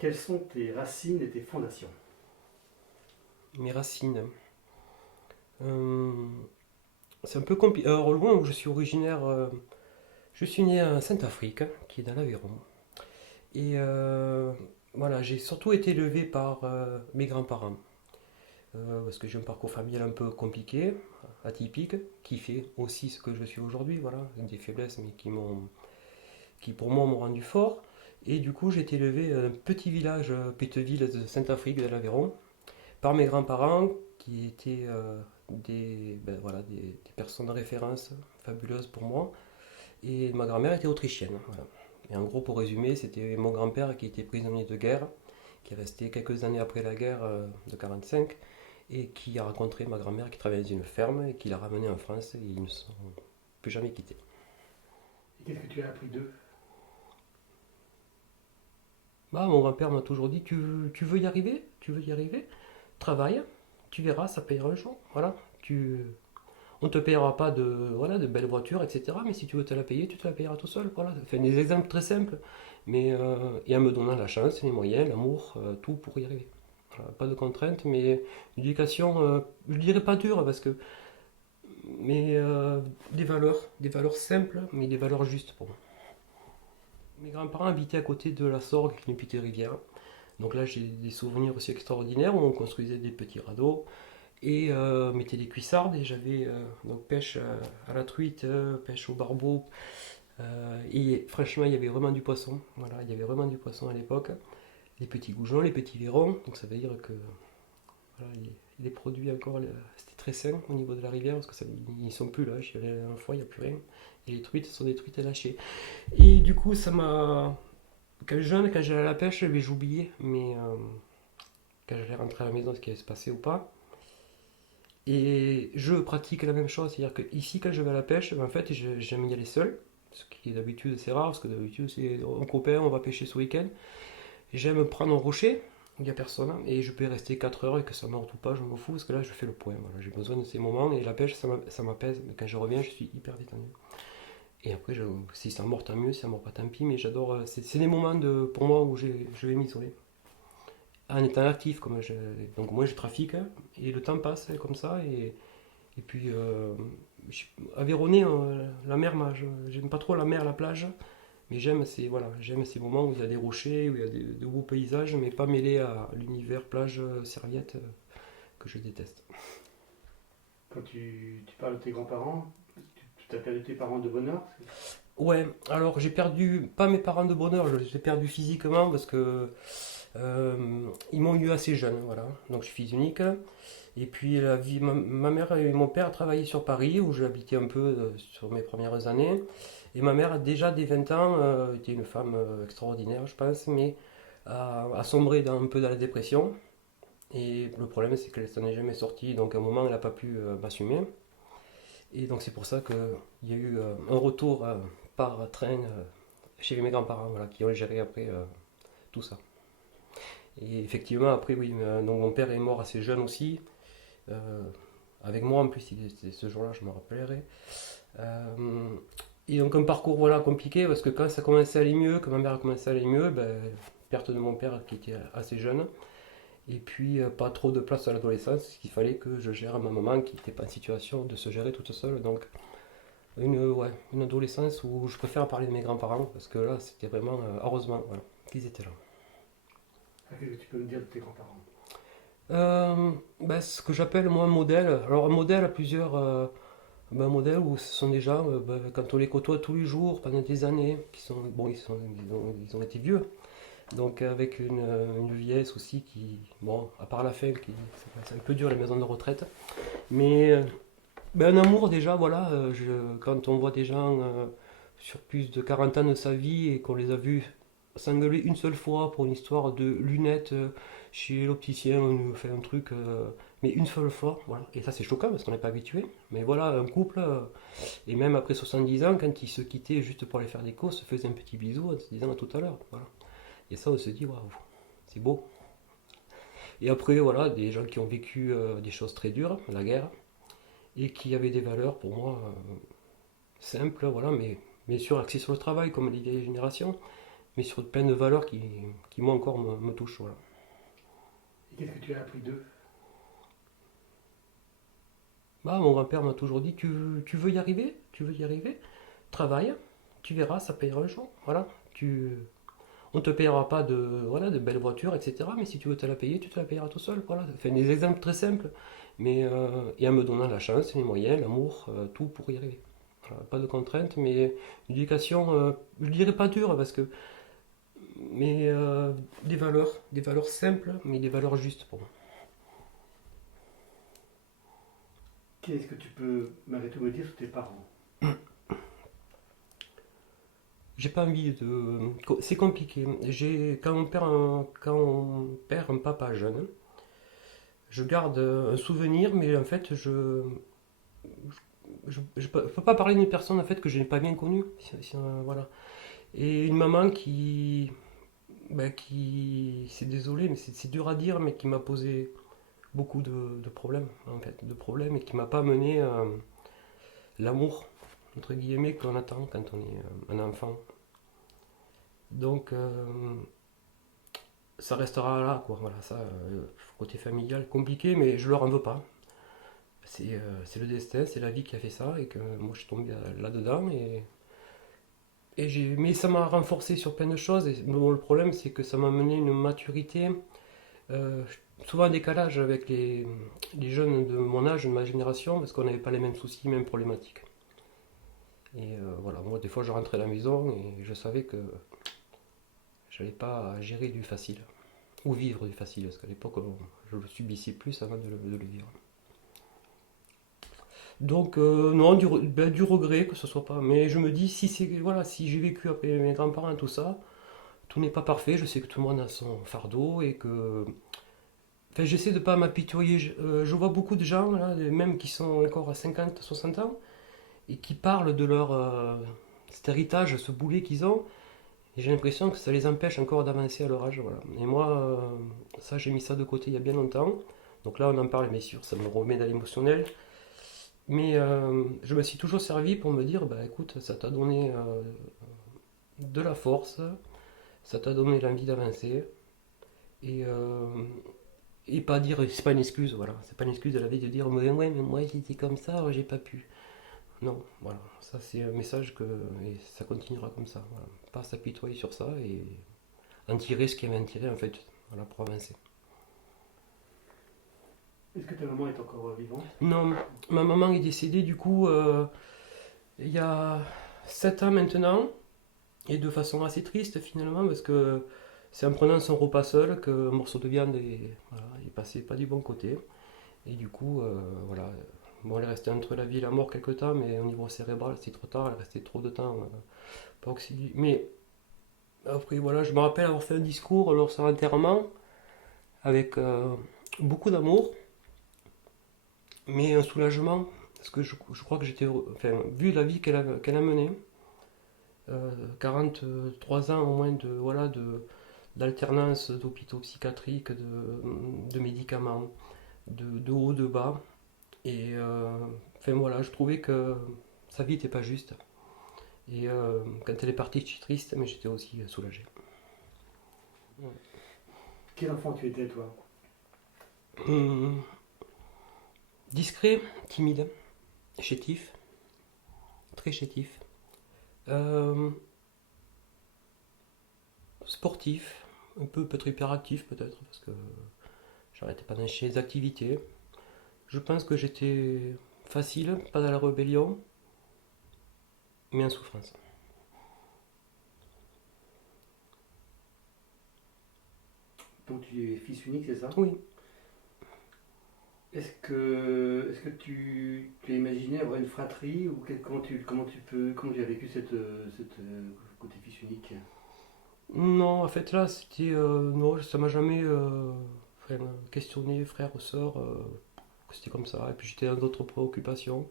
Quelles sont tes racines et tes fondations? Mes racines. Euh, c'est un peu compliqué. Alors, loin où je suis originaire, je suis né à Saint-Afrique, qui est dans l'Aveyron. Et voilà, j'ai surtout été élevé par mes grands-parents. Parce que j'ai un parcours familial un peu compliqué, atypique, qui fait aussi ce que je suis aujourd'hui, voilà, des faiblesses, mais qui pour moi m'ont rendu fort. Et du coup, j'ai été élevé à un petit village, Péteville de Saint-Afrique de l'Aveyron, par mes grands-parents qui étaient voilà, des personnes de référence fabuleuses pour moi. Et ma grand-mère était autrichienne. Voilà. Et en gros, pour résumer, c'était mon grand-père qui était prisonnier de guerre, qui est resté quelques années après la guerre de 1945, et qui a rencontré ma grand-mère qui travaillait dans une ferme et qui l'a ramené en France et ils ne sont plus jamais quittés. Et qu'est-ce que tu as appris d'eux? Bah, mon grand-père m'a toujours dit tu veux y arriver. Tu veux y arriver, travaille, tu verras, ça payera un jour. Voilà, on ne te payera pas voilà, de belles voitures, etc. Mais si tu veux te la payer, tu te la payeras tout seul. Voilà. Enfin, des exemples très simples. Mais, et en me donnant la chance, les moyens, l'amour, tout pour y arriver. Voilà, pas de contraintes, mais une éducation, je dirais pas dure, parce que, mais des valeurs simples, mais des valeurs justes pour moi. Mes grands-parents habitaient à côté de la Sorgue, qui est une petite rivière. Donc là, j'ai des souvenirs aussi extraordinaires où on construisait des petits radeaux, et mettait des cuissardes et j'avais donc pêche à la truite, pêche au barbeau et franchement il y avait vraiment du poisson, voilà, il y avait vraiment du poisson à l'époque, les petits goujons, les petits vairons, donc ça veut dire que voilà, les produits encore c'était très sain au niveau de la rivière parce que ils ne sont plus là, j'y allais la dernière fois, il n'y a plus rien et les truites sont des truites lâchées et du coup ça m'a quand jeune quand j'allais à la pêche j'oubliais mais quand j'allais rentrer à la maison ce qui allait se passer ou pas. Et je pratique la même chose, c'est-à-dire que ici, quand je vais à la pêche, ben, en fait, j'aime y aller seul, ce qui est d'habitude c'est rare, parce que d'habitude c'est un copain, on va pêcher ce week-end. J'aime prendre un rocher, il n'y a personne, et je peux y rester 4 heures et que ça meurte ou pas, je m'en fous, parce que là je fais le point. Voilà, j'ai besoin de ces moments, et la pêche ça m'apaise, mais quand je reviens, je suis hyper détendu. Et après, si ça mord, tant mieux, si ça mord pas, tant pis, mais j'adore. C'est des moments pour moi où je vais m'isoler. En étant actif, donc moi je trafique, et le temps passe comme ça, et puis, Aveyronais, la mer, j'aime pas trop la mer, la plage, mais j'aime ces moments où il y a des rochers, où il y a de beaux paysages, mais pas mêlés à l'univers plage, serviette, que je déteste. Quand tu parles de tes grands-parents, tu as perdu tes parents de bonne heure? Ouais, alors j'ai perdu, pas mes parents de bonheur, je les ai perdus physiquement parce que ils m'ont eu assez jeune, voilà. Donc je suis fils unique. Et puis ma mère et mon père travaillaient sur Paris, où j'habitais un peu sur mes premières années. Et ma mère, déjà dès 20 ans, était une femme extraordinaire, je pense, mais a sombré un peu dans la dépression. Et le problème, c'est qu'elle s'en est jamais sortie, donc à un moment, elle n'a pas pu m'assumer. Et donc c'est pour ça qu'il y a eu un retour par train chez mes grands-parents, voilà, qui ont géré après tout ça. Et effectivement, après, oui, donc mon père est mort assez jeune aussi. Euh, Avec moi en plus, ce jour-là, je me rappellerai. Euh, et donc un parcours voilà, compliqué parce que quand ça commençait à aller mieux, quand ma mère a commencé à aller mieux, ben, perte de mon père qui était assez jeune. Et puis pas trop de place à l'adolescence, il fallait que je gère ma maman qui n'était pas en situation de se gérer toute seule. Donc ouais, une adolescence où je préfère parler de mes grands-parents parce que là c'était vraiment heureusement voilà, qu'ils étaient là. Ah, qu'est-ce que tu peux me dire de tes grands-parents? Ce que j'appelle moi un modèle. Alors un modèle à plusieurs modèles où ce sont des gens, quand on les côtoie tous les jours pendant des années, qui sont, bon, ils ont été vieux, donc avec une vieillesse aussi qui, bon, à part la fin, c'est un peu dur les maisons de retraite, mais un amour déjà, voilà, quand on voit des gens sur plus de 40 ans de sa vie et qu'on les a vus s'engueuler une seule fois pour une histoire de lunettes chez l'opticien, on nous fait un truc, mais une seule fois, voilà. Et ça c'est choquant parce qu'on n'est pas habitué. Mais voilà, un couple, et même après 70 ans, quand ils se quittaient juste pour aller faire des courses, se faisaient un petit bisou en se disant à tout à l'heure. Voilà. Et ça on se dit, waouh, c'est beau. Et après, voilà, des gens qui ont vécu des choses très dures, la guerre, et qui avaient des valeurs pour moi simples, voilà, mais bien sûr axées sur le travail comme les vieilles générations, mais sur plein de valeurs qui moi encore me touchent. Voilà. Et qu'est-ce que tu as appris d'eux? Bah, mon grand-père m'a toujours dit, tu veux y arriver? Tu veux y arriver? Travaille, tu verras, ça payera un jour. Voilà. On ne te payera pas de belles voitures, etc. Mais si tu veux te la payer, tu te la payeras tout seul. Voilà. Enfin, des exemples très simples. Mais et en me donnant la chance, les moyens, l'amour, tout pour y arriver. Voilà, pas de contraintes, mais une éducation, je dirais pas dure, mais des valeurs simples, mais des valeurs justes pour moi. Qu'est-ce que tu peux malgré tout me dire sur tes parents? J'ai pas envie de. C'est compliqué. Quand on perd un papa jeune, je garde un souvenir, mais en fait, je peux pas parler d'une personne en fait que je n'ai pas bien connue. Voilà. Et une maman qui, c'est désolé, mais c'est dur à dire, mais qui m'a posé beaucoup de problèmes, en fait, de problèmes et qui m'a pas mené l'amour entre guillemets qu'on attend quand on est un enfant. Donc ça restera là, quoi. Voilà, ça, côté familial, compliqué, mais je leur en veux pas. C'est le destin, c'est la vie qui a fait ça, et que moi je suis tombé là-dedans, mais ça m'a renforcé sur plein de choses, et bon, le problème c'est que ça m'a mené une maturité, euh, souvent en décalage avec les jeunes de mon âge, de ma génération, parce qu'on n'avait pas les mêmes soucis, mêmes problématiques. Et voilà, moi des fois je rentrais à la maison et je savais que j'allais pas gérer du facile. Ou vivre du facile, parce qu'à l'époque, je le subissais plus avant de le vivre. Donc, non, du regret que ce soit pas. Mais je me dis, si j'ai vécu avec mes grands-parents, tout ça, tout n'est pas parfait. Je sais que tout le monde a son fardeau et que. Enfin, j'essaie de pas m'apitoyer. Je vois beaucoup de gens, là, même qui sont encore à 50, 60 ans, et qui parlent de cet héritage, ce boulet qu'ils ont. Et j'ai l'impression que ça les empêche encore d'avancer à leur âge. Voilà. Et moi, ça, j'ai mis ça de côté il y a bien longtemps. Donc là, on en parle, bien sûr, ça me remet dans l'émotionnel. Mais je me suis toujours servi pour me dire, bah écoute, ça t'a donné de la force, ça t'a donné l'envie d'avancer. Et, euh, et pas dire, c'est pas une excuse, voilà. C'est pas une excuse de la vie de dire, mais ouais, mais moi j'étais comme ça, alors j'ai pas pu. Non, voilà. Ça, c'est un message et ça continuera comme ça. Voilà. Pas s'apitoyer sur ça et en tirer ce qui avait intérêt en fait, voilà, pour avancer. Est-ce que ta maman est encore vivante? Non, ma maman est décédée du coup il y a 7 ans maintenant, et de façon assez triste finalement, parce que c'est en prenant son repas seul qu'un morceau de viande voilà, est passé pas du bon côté. Et du coup, voilà. Bon, elle est restée entre la vie et la mort quelque temps, mais au niveau cérébral, c'est trop tard, elle est restée trop de temps pas oxygénée. Mais après, voilà, je me rappelle avoir fait un discours lors de son enterrement avec beaucoup d'amour, mais un soulagement, parce que je crois que enfin, vu la vie qu'elle a menée, 43 ans au moins d'alternance d'hôpitaux psychiatriques, de médicaments, de haut, de bas, et enfin voilà, je trouvais que sa vie n'était pas juste. Et quand elle est partie, j'étais triste, mais j'étais aussi soulagé. Quel enfant tu étais, toi? Hum, discret, timide, chétif, très chétif. Euh, sportif, un peu peut-être hyperactif peut-être, parce que j'arrêtais pas d'enchaîner les activités. Je pense que j'étais facile, pas dans la rébellion, mais en souffrance. Donc tu es fils unique, c'est ça? Oui. Est-ce que tu as imaginé avoir une fratrie ou comment tu as vécu côté fils unique? Non, en fait là, non, ça m'a jamais enfin, questionné, frère ou sœur, c'était comme ça. Et puis j'étais dans d'autres préoccupations.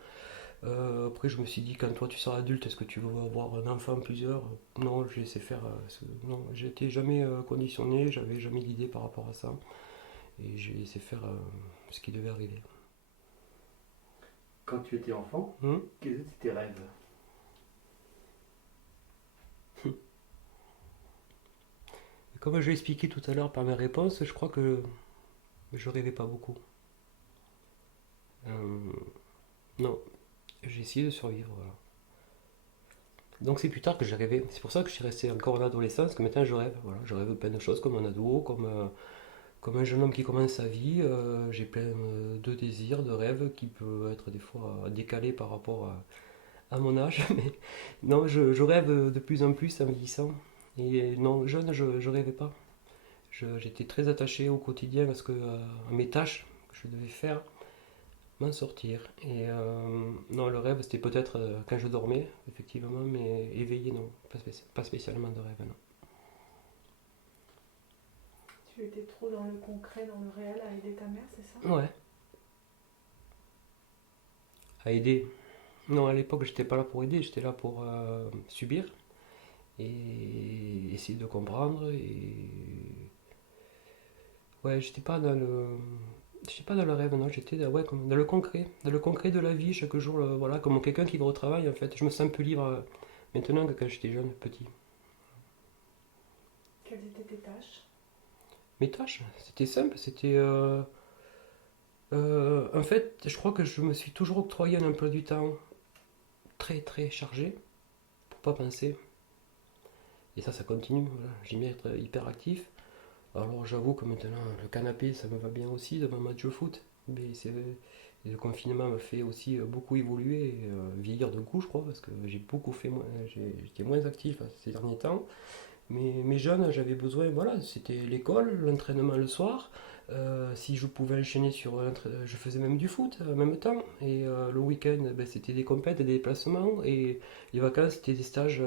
Après, je me suis dit, quand toi tu seras adulte, est-ce que tu veux avoir un enfant, plusieurs? Non, j'ai laissé faire. Non, j'étais jamais conditionné, j'avais jamais d'idée par rapport à ça. Et j'ai laissé faire ce qui devait arriver. Quand tu étais enfant, Hmm. quels étaient tes rêves? Comme je l'ai expliqué tout à l'heure par mes réponses, je crois que je rêvais pas beaucoup. Euh, non, j'ai essayé de survivre, voilà. Donc c'est plus tard que j'ai rêvé. C'est pour ça que je suis resté encore en adolescence, que maintenant je rêve. Voilà, je rêve plein de choses comme un ado, comme un jeune homme qui commence sa vie. J'ai plein de désirs, de rêves qui peuvent être des fois décalés par rapport à mon âge. Mais non, je rêve de plus en plus en vieillissant. Et non, jeune, je rêvais pas. J'étais très attaché au quotidien à mes tâches que je devais faire, m'en sortir. Et non, le rêve, c'était peut-être quand je dormais, effectivement, mais éveillé, non, pas spécialement de rêve, non. Tu étais trop dans le concret, dans le réel, à aider ta mère, c'est ça? Ouais, à aider. Non, à l'époque, j'étais pas là pour aider, j'étais là pour subir et essayer de comprendre. Et ouais, j'étais pas dans le rêve, non, j'étais ouais, comme dans le concret de la vie, chaque jour, voilà, comme quelqu'un qui va au travail, en fait. Je me sens plus libre maintenant que quand j'étais jeune, petit. Quelles étaient tes tâches? Mes tâches, c'était simple, c'était en fait, je crois que je me suis toujours octroyé un emploi du temps très très chargé pour pas penser. Et ça continue, voilà. J'aime bien être hyper actif. Alors j'avoue que maintenant le canapé ça me va bien aussi devant un match de foot. Mais le confinement m'a fait aussi beaucoup évoluer et vieillir de coup je crois parce que j'ai beaucoup fait moins, j'étais moins actif ces derniers temps. Mais mes jeunes j'avais besoin, voilà, c'était l'école, l'entraînement le soir. Si je pouvais enchaîner je faisais même du foot en même temps. Et le week-end ben, c'était des compètes, des déplacements. Et les vacances c'était des stages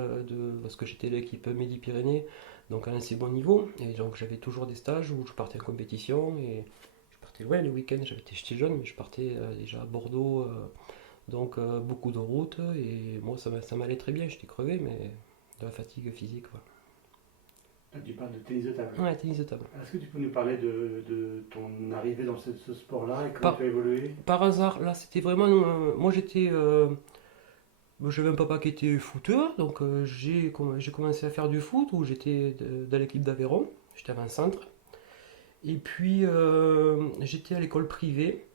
parce que j'étais l'équipe Midi-Pyrénées donc à un assez bon niveau. Et donc j'avais toujours des stages où je partais en compétition et je partais loin les week-ends. J'étais jeune, mais je partais déjà à Bordeaux, donc beaucoup de routes. Et moi ça m'allait très bien, j'étais crevé, mais de la fatigue physique. Voilà. Là, tu parles de tennis de table. Ouais, tennis de table. Est-ce que tu peux nous parler de ton arrivée dans ce sport-là et comment Par, tu as évolué? par hasard, là c'était vraiment. Moi j'avais un papa qui était footeur, donc j'ai commencé à faire du foot où j'étais dans l'équipe d'Aveyron, j'étais avant-centre. Et puis j'étais à l'école privée,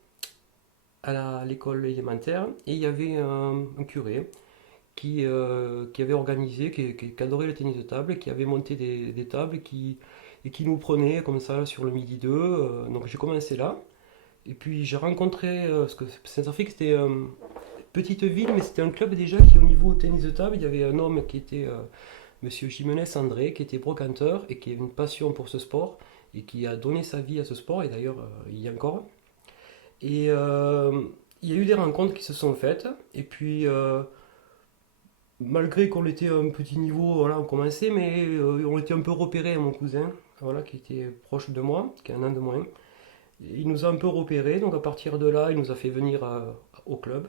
à l'école élémentaire, et il y avait un curé qui avait organisé, qui adorait le tennis de table, et qui avait monté des tables et qui nous prenait comme ça sur le midi 2. Donc j'ai commencé là. Et puis j'ai rencontré, parce que Saint-Afrique c'était une petite ville, mais c'était un club déjà qui au niveau tennis de table, il y avait un homme qui était Monsieur Jimenez André, qui était brocanteur et qui avait une passion pour ce sport et qui a donné sa vie à ce sport, et d'ailleurs il y a encore. Et il y a eu des rencontres qui se sont faites, et puis malgré qu'on était à un petit niveau, voilà, on commençait, mais on était un peu repérés à mon cousin, voilà, qui était proche de moi, qui a un an de moins. Il nous a un peu repérés, donc à partir de là, il nous a fait venir au club.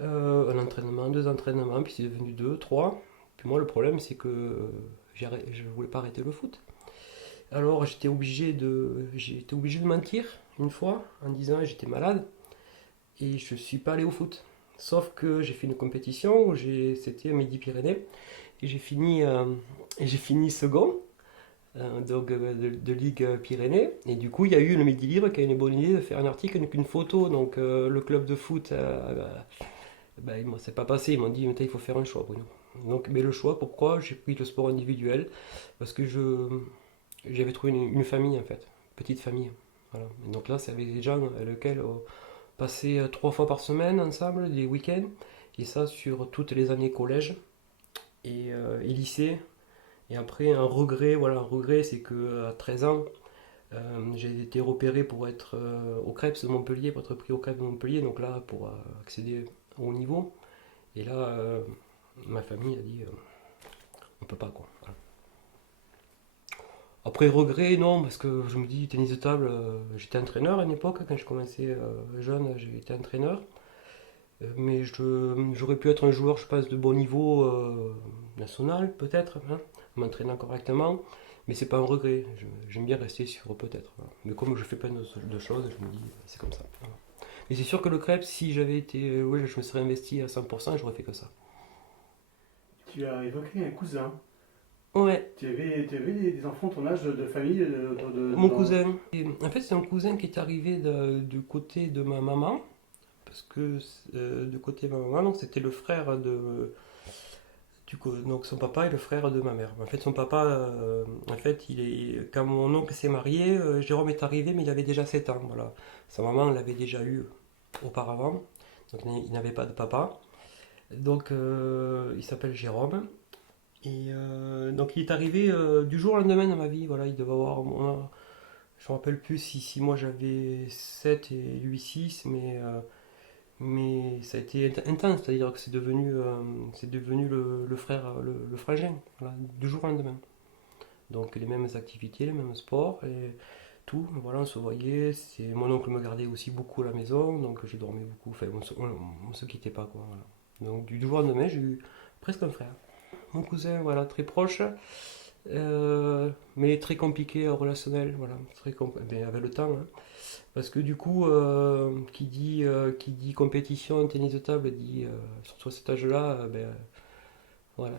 Un entraînement, deux entraînements, puis c'est devenu deux, trois. Puis moi, le problème, c'est que je voulais pas arrêter le foot. Alors j'étais obligé de mentir une fois en disant que j'étais malade et je suis pas allé au foot. Sauf que j'ai fait une compétition où c'était à Midi-Pyrénées et j'ai fini second donc de Ligue Pyrénées. Et du coup, il y a eu le Midi Libre qui a eu une bonne idée de faire un article avec une photo. Donc le club de foot, ben, c'est pas passé. Ils m'ont dit, il faut faire un choix, Bruno. Donc, mais le choix, pourquoi j'ai pris le sport individuel? Parce que j'avais trouvé une famille en fait, petite famille. Voilà. Et donc là, c'est avec des gens avec lesquels on passait 3 fois par semaine ensemble, les week-ends. Et ça sur toutes les années collège et lycée. Et après, un regret, voilà, un regret, c'est que à 13 ans, j'ai été repéré pour être au CREPS de Montpellier, pour être pris au CREPS de Montpellier, donc là, pour accéder au haut niveau. Et là, ma famille a dit, on peut pas, quoi. Voilà. Après, regret, non, parce que je me dis, tennis de table, j'étais entraîneur à une époque, quand je commençais jeune, j'étais entraîneur. Mais j'aurais pu être un joueur, je pense, de bon niveau national, peut-être, hein, m'entraînant correctement. Mais c'est pas un regret. J'aime bien rester sur peut-être. Voilà. Mais comme je fais plein de choses, je me dis, c'est comme ça. Voilà. Mais c'est sûr que le crêpe, si j'avais été. Oui, je me serais investi à 100%, j'aurais fait que ça. Tu as évoqué un cousin. Ouais, Tu avais des enfants de ton âge de famille mon cousin. Et, en fait, c'est un cousin qui est arrivé du côté de ma maman, parce que du côté de ma maman, donc c'était le frère donc son papa est le frère de ma mère. En fait, son papa, en fait, quand mon oncle s'est marié, Jérôme est arrivé, mais il avait déjà 7 ans. Voilà. Sa maman l'avait déjà eu auparavant, donc il n'avait pas de papa. Donc, il s'appelle Jérôme. Et donc, il est arrivé du jour au lendemain dans ma vie. Voilà, il devait avoir, je ne me rappelle plus si moi j'avais 7 et lui 6, mais ça a été intense, c'est-à-dire que c'est devenu le frère, le frangin, voilà, du jour au lendemain. Donc les mêmes activités, les mêmes sports, et tout, voilà, on se voyait. Mon oncle me gardait aussi beaucoup à la maison, donc je dormais beaucoup, enfin on se quittait pas, quoi, voilà. Donc du jour au lendemain, j'ai eu presque un frère. Mon cousin, voilà, très proche, mais très compliqué relationnel, voilà, avec le temps, hein. Parce que du coup, qui dit compétition, tennis de table, dit, surtout à cet âge-là, voilà.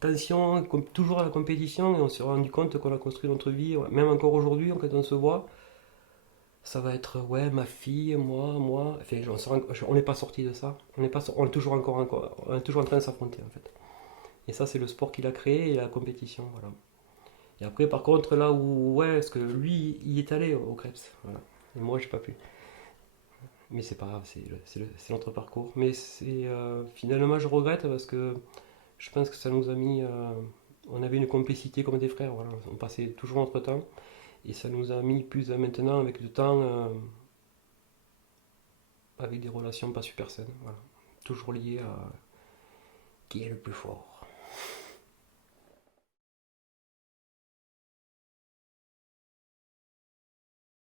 Tension, toujours à la compétition, et on s'est rendu compte qu'on a construit notre vie, ouais. Même encore aujourd'hui, quand on se voit, ça va être, ouais, ma fille, moi. Enfin, on n'est pas sorti de ça. On est toujours on est toujours en train de s'affronter, en fait. Et ça, c'est le sport qu'il a créé et la compétition, voilà. Et après, par contre, là où, ouais, parce que lui, il est allé au Krebs, voilà. Et moi, j'ai pas pu. Mais c'est pas grave, c'est notre parcours. Mais finalement, je regrette parce que je pense que ça nous a mis. On avait une complicité comme des frères, voilà. On passait toujours notre temps. Et ça nous a mis plus maintenant avec le temps, avec des relations pas super saines. Voilà. Toujours liées à qui est le plus fort.